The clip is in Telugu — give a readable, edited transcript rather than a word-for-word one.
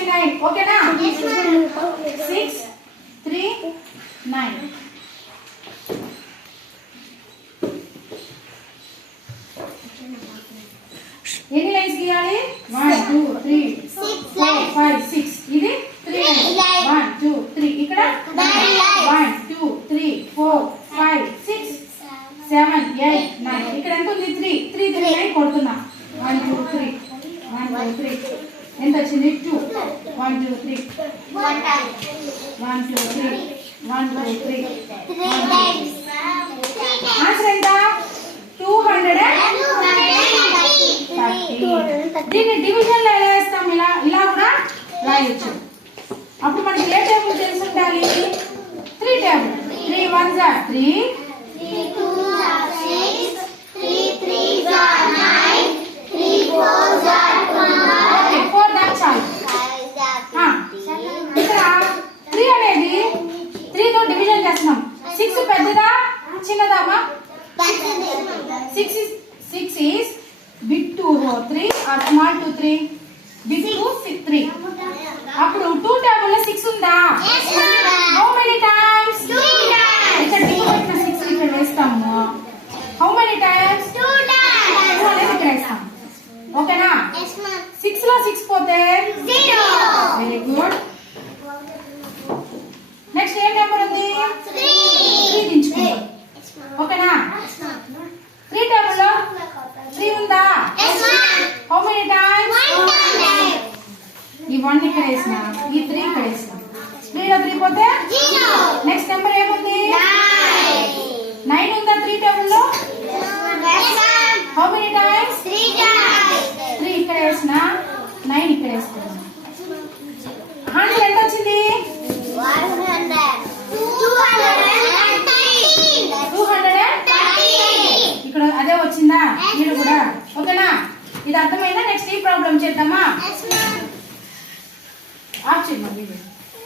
69 ఓకేనా 6 3 9 ఎన్ని లైన్స్ గీయాలి 1 2 3 4 5 6 ఇది 3 లైన్స్ 1 2 3 ఇక్కడ 1 2 3 4 5 6 7 8 9 ఇక్కడ ఎంత ఉంది 3 3 3 9 కొడుతున్నా 1 2 3 1 2 3 ఎంత వచ్చింది 2 1 2 3 1 2 3 1 2 3 3 టైమ్స్ ఆన్సర్ ఎంత 230 దీన్ని డివిజన్ లో ఎలా వేస్తాం ఇలా కూడా రాయొచ్చు అప్పుడు మనకి ఏ టేబుల్ తెలిసి ఉండాలి 3 table 3 1s are 3 3 2s are 6 3 3s are 9 3 4s are 12 okay 4 దాకా చాలు ఇక్కడ 3 అనేది 3 తో డివిజన్ చేస్తున్నాం 6 పెద్దదా చిన్నదామా 6 is big to 3 or small to 3 big to 3 అప్పుడు 2 టేబుల్ లో 6 ఉందా how many times 2 times ఇక్కడ డివైడ్ 6 ఇక్కడ వేస్తాము how many times 2 times 2 అనేది ఇక్కడ వేస్తాం ఓకేనా 6 లో 6 పోతే 0 వెరీ గుడ్ నెక్స్ట్ ఏ నెంబర్ ఉంది 3 దించుకుందాం ఓకేనా 3 టేబుల్ లో 3 ఉందా how many times 1 time ఈ 1 ఇక్కడ వేసిన ఈ 3 ఇక్కడ వేసిన 3 లో 3 పోతే 0 నెక్స్ట్ నెంబర్ ఏముంది 9 ఉందా 3 టేబుల్ లో how many times 3 times 3 ఇక్కడ వేసిన 9 ఇక్కడ వేస్తాను ఆన్సర్ ఎంత వచ్చింది 230 ఇక్కడ అదే వచ్చిందా మీరు కూడా ఓకేనా ఇది అర్థమైందా నెక్స్ట్ ఈ ప్రాబ్లం చేద్దామా ఆఫ్ చేయండి